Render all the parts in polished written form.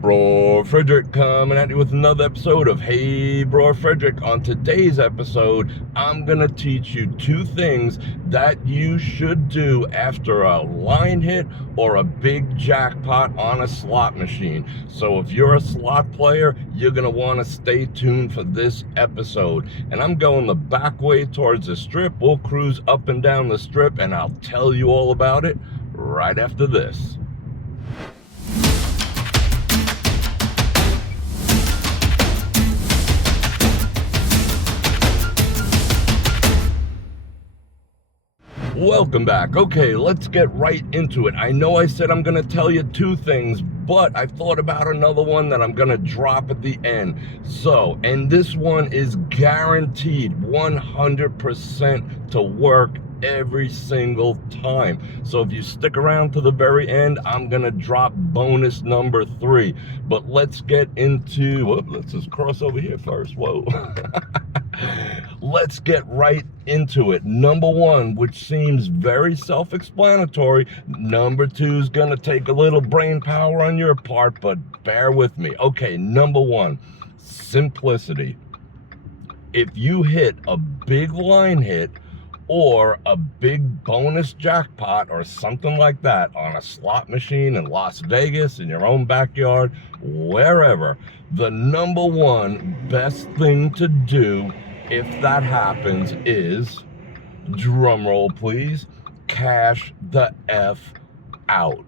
Bror Fredrik coming at you with another episode of Hey Bror Fredrik. On today's episode, I'm going to teach you two things that you should do after a line hit or a big jackpot on a slot machine. So if you're a slot player, you're going to want to stay tuned for this episode. And I'm going the back way towards the strip. We'll cruise up and down the strip and I'll tell you all about it right after this. Welcome back. Okay, let's get right into it. I know I said I'm going to tell you two things, but I thought about another one that I'm going to drop at the end. So, and this one is guaranteed 100% to work every single time. So if you stick around to the very end, I'm going to drop bonus number 3. But let's get into, let's just cross over here first. Whoa. Let's get right into it. Number 1, which seems very self-explanatory. Number 2 is going to take a little brain power on your part, but bear with me. Okay, number 1, simplicity. If you hit a big line hit or a big bonus jackpot or something like that on a slot machine in Las Vegas, in your own backyard, wherever, the number 1 best thing to do if that happens is, drum roll please, cash the F out.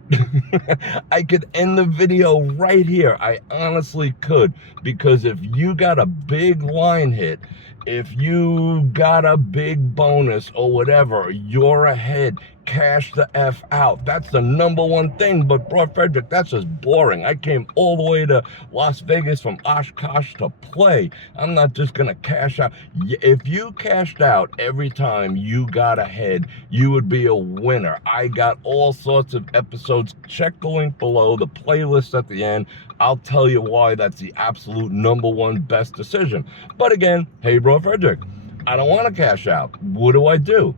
I could end the video right here. I honestly could, because if you got a big line hit, if you got a big bonus or whatever, you're ahead. Cash the F out. That's the number 1 thing. But Bror Fredrik, that's just boring. I came all the way to Las Vegas from Oshkosh to play. I'm not just gonna cash out. If you cashed out every time you got ahead, you would be a winner. I got all sorts of episodes. Check the link below, the playlist at the end. I'll tell you why that's the absolute number 1 best decision. But again, hey Bror Fredrik, I don't want to cash out. What do I do?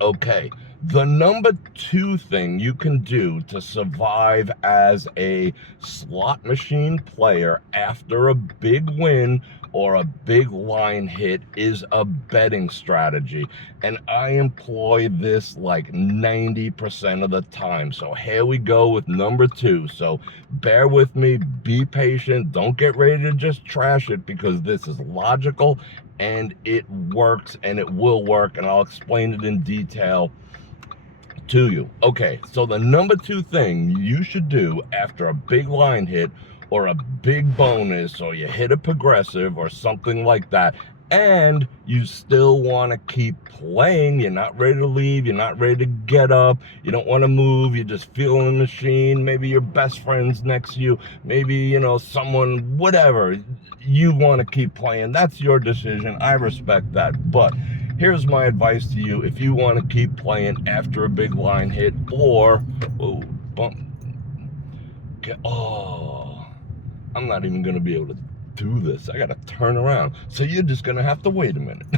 Okay, the number 2 thing you can do to survive as a slot machine player after a big win or a big line hit is a betting strategy. And I employ this like 90% of the time. So here we go with number 2. So bear with me, be patient, don't get ready to just trash it, because this is logical and it works and it will work, and I'll explain it in detail to you. Okay, so the number 2 thing you should do after a big line hit or a big bonus, or you hit a progressive or something like that, and you still want to keep playing, you're not ready to leave, you're not ready to get up, you don't want to move, you're just feeling the machine, maybe your best friend's next to you, maybe, you know, someone, whatever, you want to keep playing, that's your decision, I respect that. But here's my advice to you: if you want to keep playing after a big line hit, or, I'm not even going to be able to do this. I got to turn around. So you're just going to have to wait a minute.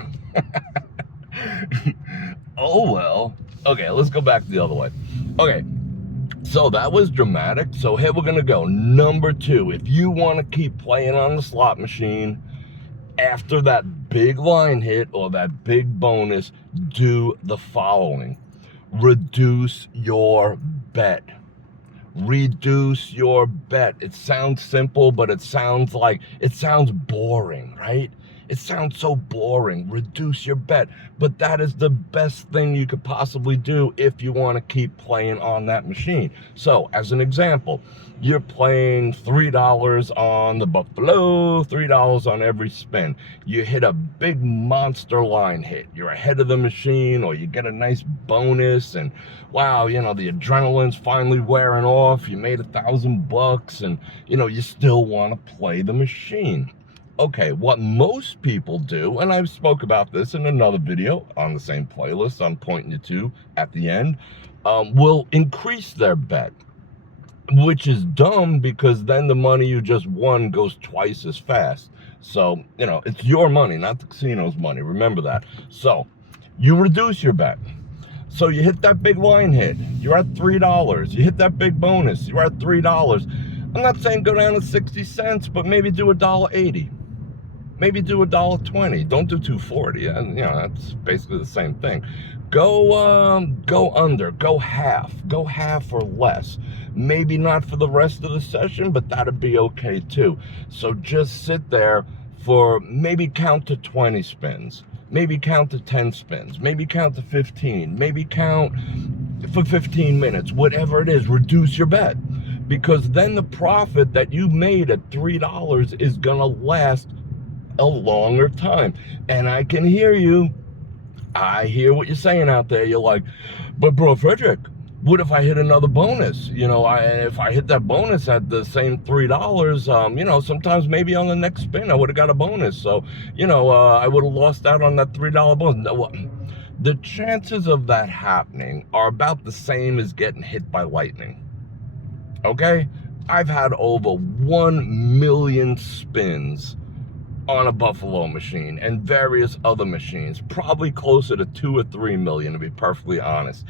Oh, well. Okay, let's go back the other way. Okay, so that was dramatic. So here we're going to go. Number 2, if you want to keep playing on the slot machine after that big line hit or that big bonus, do the following. Reduce your bet. Reduce your bet. It sounds simple, but it sounds boring, right? It sounds so boring. Reduce your bet. But that is the best thing you could possibly do if you want to keep playing on that machine. So, as an example, you're playing $3 on the Buffalo, $3 on every spin. You hit a big monster line hit. You're ahead of the machine, or you get a nice bonus, and wow, you know, the adrenaline's finally wearing off. You made $1,000 and, you know, you still want to play the machine. Okay, what most people do, and I've spoke about this in another video on the same playlist I'm pointing you to at the end, will increase their bet, which is dumb, because then the money you just won goes twice as fast. So, you know, it's your money, not the casino's money. Remember that. So, you reduce your bet. So you hit that big line hit, you're at $3. You hit that big bonus, you're at $3. I'm not saying go down to 60 cents, but maybe do $1.80. Maybe do $1.20. Don't do $2.40. And you know, that's basically the same thing. Go under, go half or less. Maybe not for the rest of the session, but that'd be okay too. So just sit there for maybe count to 20 spins, maybe count to 10 spins, maybe count to 15, maybe count for 15 minutes, whatever it is. Reduce your bet, because then the profit that you made at $3 is gonna last a longer time. And I can hear you. I hear what you're saying out there. You're like, but Bror Fredrik, what if I hit another bonus? You know, if I hit that bonus at the same $3, you know, sometimes maybe on the next spin I would have got a bonus. So, you know, I would have lost out on that $3 bonus. No, the chances of that happening are about the same as getting hit by lightning. Okay? I've had over 1 million spins on a Buffalo machine and various other machines, probably closer to 2 or 3 million, to be perfectly honest.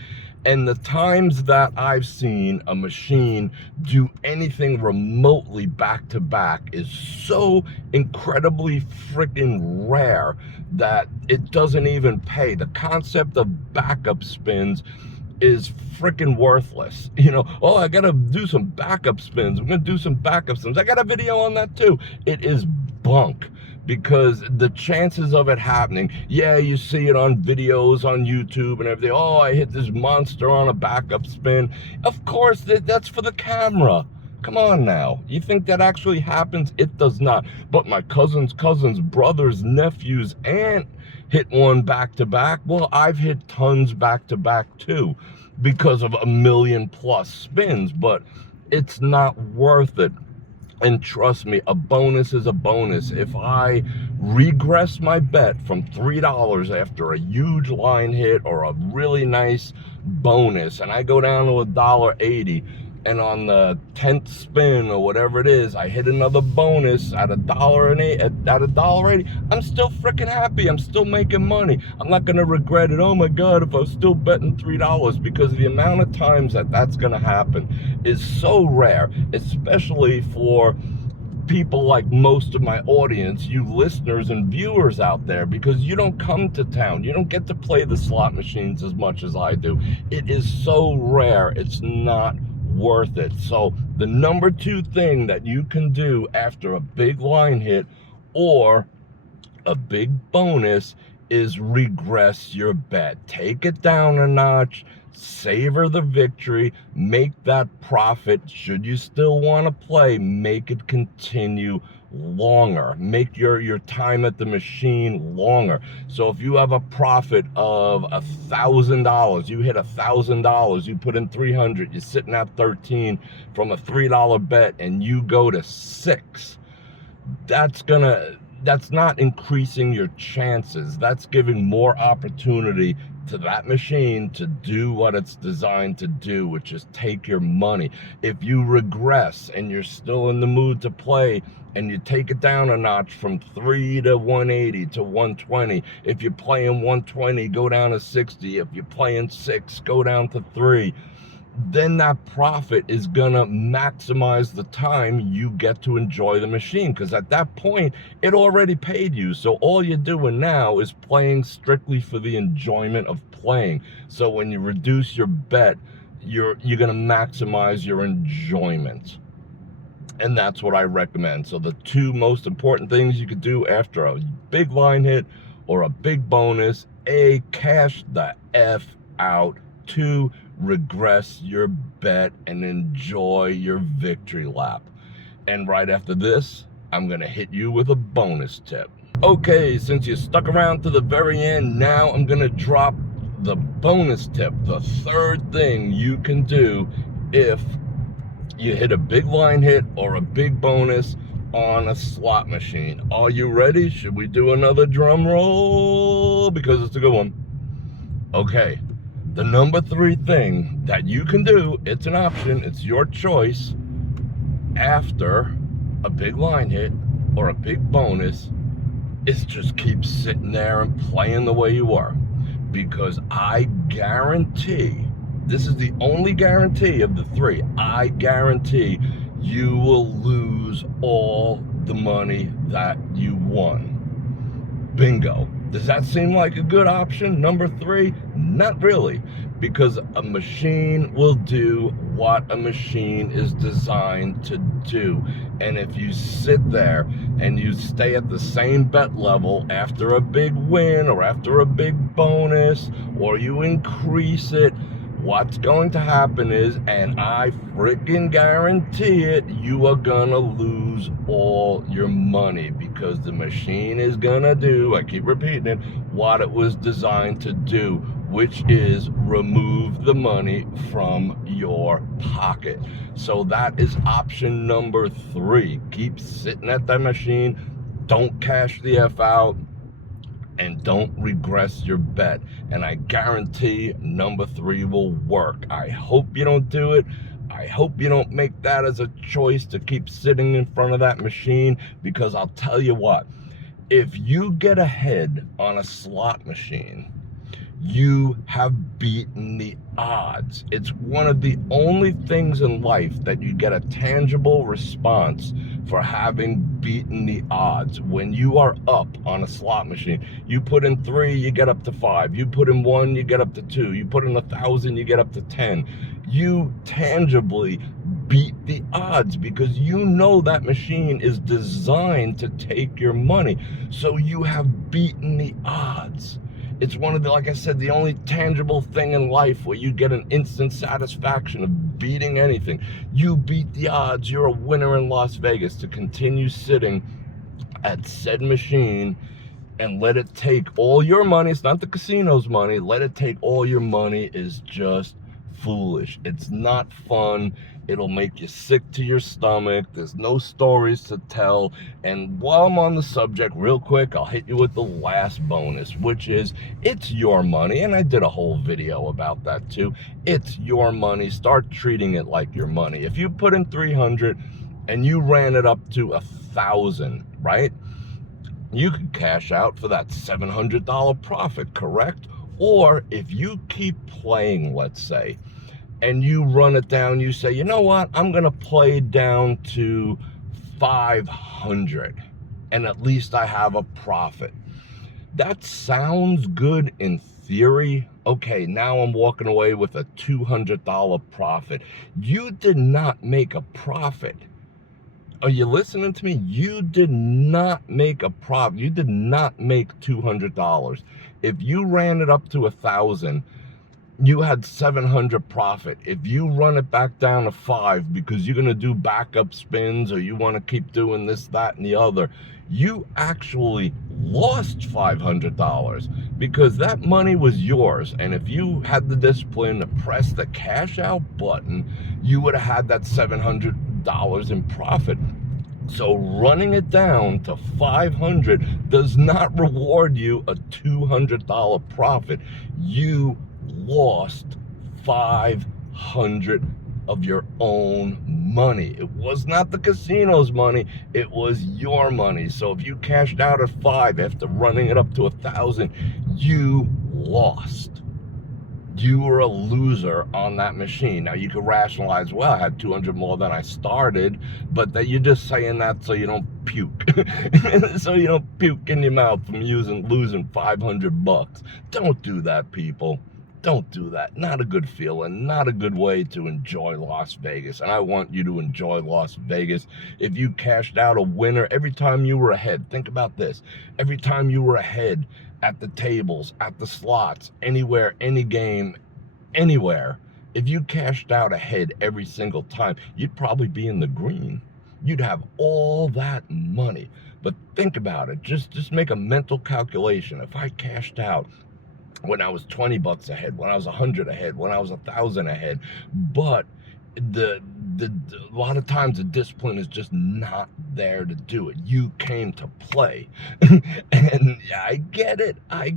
And the times that I've seen a machine do anything remotely back to back is so incredibly freaking rare that it doesn't even pay. The concept of backup spins is freaking worthless. You know, oh, I gotta do some backup spins. I'm gonna do some backup spins. I got a video on that too. It is bunk. Because the chances of it happening, yeah, you see it on videos on YouTube and everything. Oh, I hit this monster on a backup spin. Of course, that's for the camera. Come on now. You think that actually happens? It does not. But my cousin's brother's nephew's aunt hit one back to back. Well, I've hit tons back to back too, because of 1 million plus spins. But it's not worth it. And trust me, a bonus is a bonus. If I regress my bet from $3 after a huge line hit or a really nice bonus, and I go down to $1.80, and on the 10th spin or whatever it is, I hit another bonus at $1.80, I'm still freaking happy. I'm still making money. I'm not gonna regret it. Oh my God, if I was still betting $3, because the amount of times that that's gonna happen is so rare, especially for people like most of my audience, you listeners and viewers out there, because you don't come to town. You don't get to play the slot machines as much as I do. It is so rare. It's not worth it. So the number 2 thing that you can do after a big line hit or a big bonus is regress your bet. Take it down a notch, savor the victory, make that profit. Should you still want to play, make it continue longer. Make your time at the machine longer. So if you have a profit of $1,000, you hit $1,000, you put in 300, you're sitting at 13 from a $3 bet, and you go to 6, that's not increasing your chances. That's giving more opportunity to that machine to do what it's designed to do, which is take your money. If you regress and you're still in the mood to play, and you take it down a notch from 3 to 180 to 120. If you're playing 120, go down to 60. If you're playing 6, go down to 3. Then that profit is gonna maximize the time you get to enjoy the machine, because at that point it already paid you. So all you're doing now is playing strictly for the enjoyment of playing. So when you reduce your bet, you're gonna maximize your enjoyment. And that's what I recommend. So the 2 most important things you could do after a big line hit or a big bonus: A, cash the F out. 2, regress your bet and enjoy your victory lap. And right after this, I'm gonna hit you with a bonus tip. Okay, since you stuck around to the very end, now I'm gonna drop the bonus tip, the 3rd thing you can do if you hit a big line hit or a big bonus on a slot machine. Are you ready? Should we do another drum roll? Because it's a good one. Okay, the number 3 thing that you can do, it's an option, it's your choice, after a big line hit or a big bonus, is just keep sitting there and playing the way you were. Because I guarantee, this is the only guarantee of the 3, I guarantee you will lose all the money that you won. Bingo. Does that seem like a good option? Number 3? Not really, because a machine will do what a machine is designed to do. And if you sit there and you stay at the same bet level after a big win or after a big bonus, or you increase it, what's going to happen is, and I freaking guarantee it, you are gonna lose all your money, because the machine is gonna do, I keep repeating it, what it was designed to do, which is remove the money from your pocket. So that is option number 3. Keep sitting at that machine, don't cash the F out, and don't regress your bet. And I guarantee number 3 will work. I hope you don't do it. I hope you don't make that as a choice to keep sitting in front of that machine, because I'll tell you what, if you get ahead on a slot machine, you have beaten the odds. It's one of the only things in life that you get a tangible response for having beaten the odds. When you are up on a slot machine, you put in 3, you get up to 5. You put in 1, you get up to 2. You put in 1,000, you get up to 10. You tangibly beat the odds, because you know that machine is designed to take your money. So you have beaten the odds. It's one of the, like I said, the only tangible thing in life where you get an instant satisfaction of beating anything. You beat the odds. You're a winner in Las Vegas. To continue sitting at said machine and let it take all your money, it's not the casino's money, let it take all your money, is just foolish. It's not fun. It'll make you sick to your stomach. There's no stories to tell. And while I'm on the subject, real quick, I'll hit you with the last bonus, which is, it's your money. And I did a whole video about that too. It's your money. Start treating it like your money. If you put in 300 and you ran it up to 1,000, right? You could cash out for that $700 profit, correct? Or if you keep playing, let's say, and you run it down, you say, you know what, I'm gonna play down to 500, and at least I have a profit. That sounds good in theory. Okay, now I'm walking away with a $200 profit. You did not make a profit. Are you listening to me? You did not make a profit. You did not make $200. If you ran it up to 1,000, you had 700 profit. If you run it back down to 5 because you're going to do backup spins, or you want to keep doing this, that, and the other, you actually lost $500, because that money was yours. And if you had the discipline to press the cash out button, you would have had that $700 in profit. So running it down to 500 does not reward you a $200 profit. You lost 500 of your own money. It was not the casino's money, it was your money. So if you cashed out at 5 after running it up to 1,000, you lost. You were a loser on that machine. Now you could rationalize, well, I had 200 more than I started, but that you're just saying that so you don't puke. So you don't puke in your mouth from losing 500 bucks. Don't do that, people. Don't do that. Not a good feeling, not a good way to enjoy Las Vegas. And I want you to enjoy Las Vegas. If you cashed out a winner every time you were ahead, think about this. Every time you were ahead at the tables, at the slots, anywhere, any game, anywhere, if you cashed out ahead every single time, you'd probably be in the green. You'd have all that money. But think about it. Just make a mental calculation. If I cashed out when I was 20 bucks ahead, when I was 100 ahead, when I was 1,000 ahead, but a lot of times the discipline is just not there to do it. You came to play. And I get it. I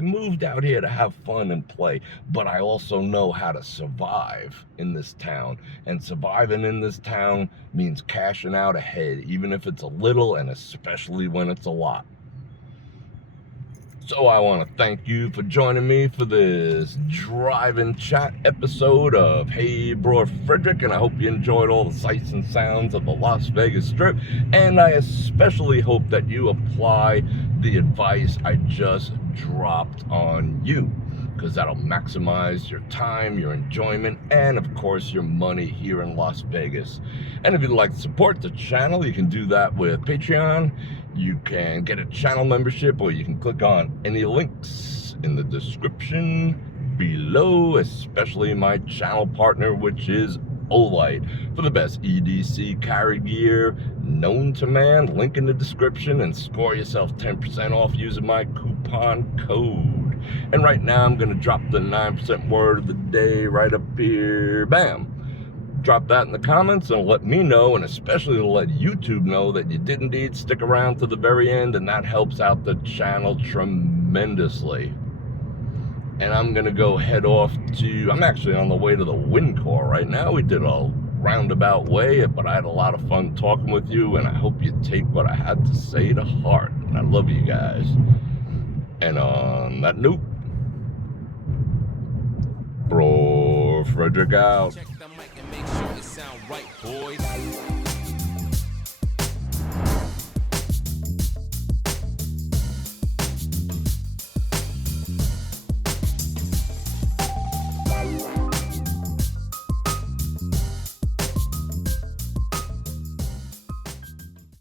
moved out here to have fun and play, but I also know how to survive in this town. And surviving in this town means cashing out ahead, even if it's a little, and especially when it's a lot. So I want to thank you for joining me for this drive-in chat episode of Hey Bror Fredrik, and I hope you enjoyed all the sights and sounds of the Las Vegas Strip, and I especially hope that you apply the advice I just dropped on you, because that'll maximize your time, your enjoyment, and of course your money here in Las Vegas. And if you'd like to support the channel, you can do that with Patreon. You can get a channel membership, or you can click on any links in the description below, especially my channel partner, which is Olight, for the best EDC carry gear known to man. Link in the description, and score yourself 10% off using my coupon code. And right now I'm going to drop the 9% word of the day right up here. Bam! Drop that in the comments and let me know, and especially to let YouTube know that you did indeed stick around to the very end, and that helps out the channel tremendously. And I'm gonna go head off to, I'm actually on the way to the wind core right now. We did a roundabout way, but I had a lot of fun talking with you, and I hope you take what I had to say to heart. And I love you guys. And on that note, Bror Fredrik out. Check the mic and make sure it sound right, boys.